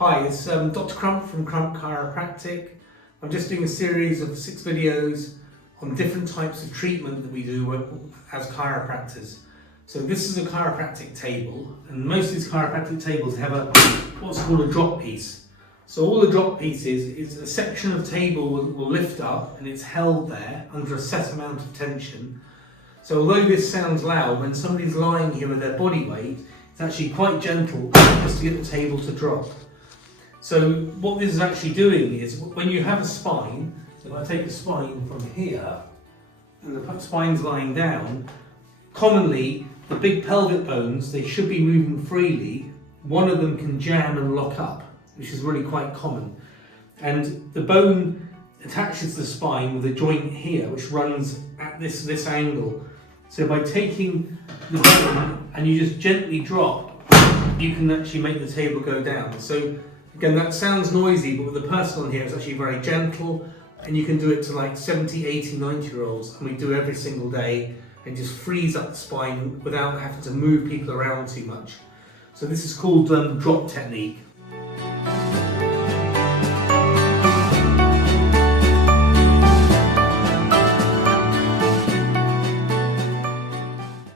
Hi, it's Dr. Crump from Crump Chiropractic. I'm just doing a series of 6 videos on different types of treatment that we do as chiropractors. So this is a chiropractic table, and most of these chiropractic tables have what's called a drop piece. So all the drop pieces is a section of table will lift up and it's held there under a set amount of tension. So although this sounds loud, when somebody's lying here with their body weight, it's actually quite gentle just to get the table to drop. So what this is actually doing is, when you have a spine, if I take the spine from here, and the spine's lying down, commonly the big pelvic bones, they should be moving freely. One of them can jam and lock up, which is really quite common. And the bone attaches the spine with a joint here, which runs at this angle. So by taking the bone and you just gently drop, you can actually make the table go down. So again, that sounds noisy, but with the person on here, it's actually very gentle, and you can do it to like 70, 80, 90-year-olds, and we do every single day, and just frees up the spine without having to move people around too much. So this is called drop technique.